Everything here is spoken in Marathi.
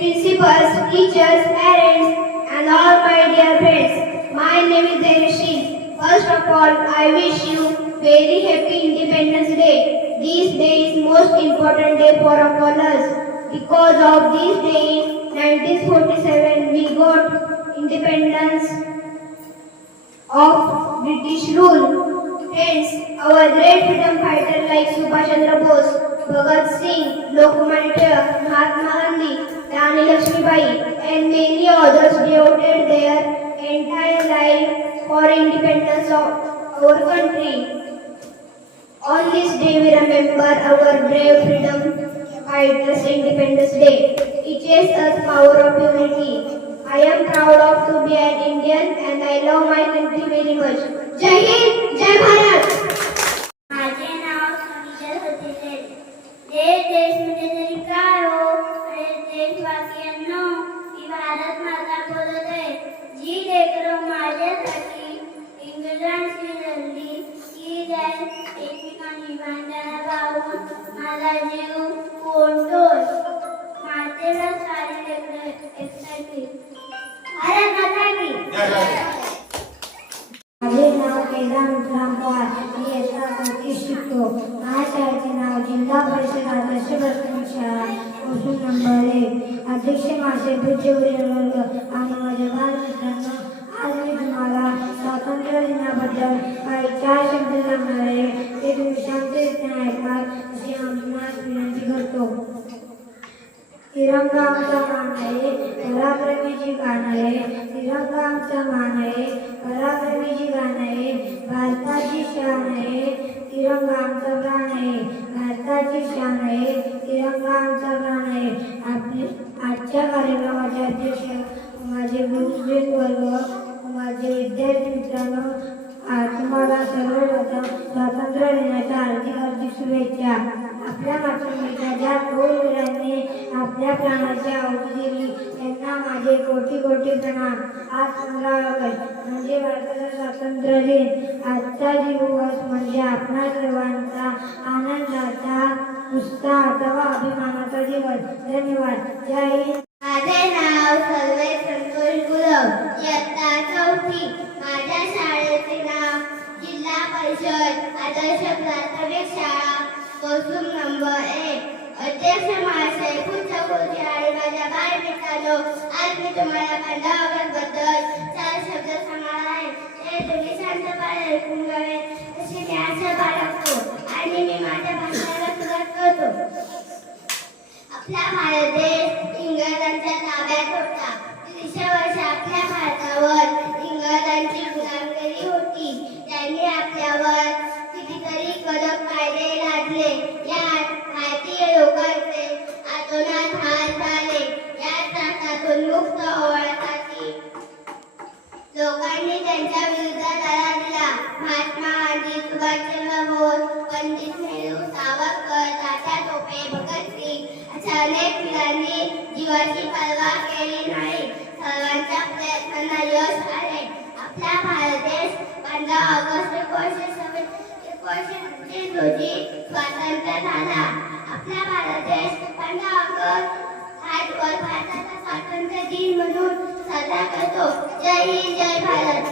principals, teachers, parents, and all my dear friends. My name is Devashin. First of all, I wish you very happy Independence Day. This day is most important day for all us. Because of this day, 1947, we got independence of British rule. Hence, our great freedom fighters like Subhash Chandra Bose, Bhagat Singh, Lokmanya Tilak, Mahatma Gandhi, Rani Lakshmibai, and many others devoted their entire life for independence of our country. On this day, we remember our brave freedom fighters' Independence Day. It teaches us power of unity. I am proud of to be an Indian and I love my country very much. Jai Hind, Jai Bharat. माझे नाव सुनीता होते. देश म्हणजे तरी काय हो, अरे देशवासियांनो, मी भारत माता बोलत आहे. जी लेकरं माझ्यासाठी इंग्रजांशी लढली, ती एकमेकांनी भांडणं लावून माझा जीव कोंडतोय. मातेला सारी लेकरं एकसारखी. भारत माता की माझे नाव केदार पवार. मी इयत्ता 34 शिकतो. माझ्या शाळेचे नाव जिल्हा परिषद आदर्श प्राथमिक शाळा कोसूर नंबर 1. अध्यक्ष मासे पूज्य वर्ग आणि माझ्या बालमित्रांनो, आज मी तुम्हाला स्वातंत्र्य दिनाबद्दल काही 4 शब्द सांगणार आहे. ते तुम्ही शांततेने ऐकाल अशी आपणास विनंती करतो. तिरंगा आमचा मान आहे, पराक्रमीची गाण आहे. तिरंगा आमचा मान आहे, पराक्रमीची गाण आहे. भारताची शान आहे, तिरंगा आमचा प्राण आहे. भारताची शान आहे, तिरंगा आमचा प्राण आहे. आजच्या कार्यक्रमाचे अध्यक्ष माझे गुरुजन वर्ग, माझे विद्यार्थी मित्रांनो, तुम्हाला सर्वप्रथम स्वातंत्र्य दिनाच्या हार्दिक शुभेच्छा. आपल्या मातृभूमीच्या ज्या थोरवीरांनी आपल्या प्राणाची आहुती दिली त्यांना माझे कोटी कोटी प्रणाम. आज 15 ऑगस्ट म्हणजे भारताचा स्वातंत्र्य दिन. आजचा दिवस म्हणजे आपणा सर्वांचा आनंदाचा, उत्साहाचा व अभिमानाचा दिवस. धन्यवाद. जय हिंद. माझे नाव सर्वे संतोष गुरव, इयत्ता 4. माझ्या शाळेचे नाव जिल्हा परिषद आदर्श प्राथमिक शाळा कोसूर नंबर 1. अध्यक्ष महाशय, पूज्य गुरुजी आणि माझ्या बालमित्रांनो, आज मी तुम्हाला 15 ऑगस्ट बद्दल 4 शब्द सांगणार आहे. ते तुम्ही शांतपणे ऐकून घ्यावे अशी मी आशा बाळगतो आणि मी माझ्या भाषणाला सुरुवात करतो. आपला भारत देश इंग्रजांच्या ताब्यात होता. 300 वर्ष आपल्या भारतावर इंग्रजांची गुलामगिरी होती. त्यांनी आपल्यावर कितीतरी कडक कायदे लादले. यात भारतीय लोकांचे आतोनात हाल झाले. या त्रासातून मुक्त होण्यासाठी लोकांनी त्यांच्या विरुद्ध लढा दिला. महात्मा गांधी, सुभाषचंद्र बोस, पंडित नेहरू, सावरकर, तात्या टोपे, भगत सिंग अशा अनेक वीरांनी जीवाची पर्वा केली नाही. सर्वांच्या प्रयत्नांना यश आले. आपला भारत देश 15 ऑगस्ट 1926 रोजी स्वतंत्र झाला. आपला भारत देश 15 ऑगस्ट हा दिवस भारताचा स्वातंत्र्य दिन म्हणून साजरा करतो. जय हिंद, जय भारत.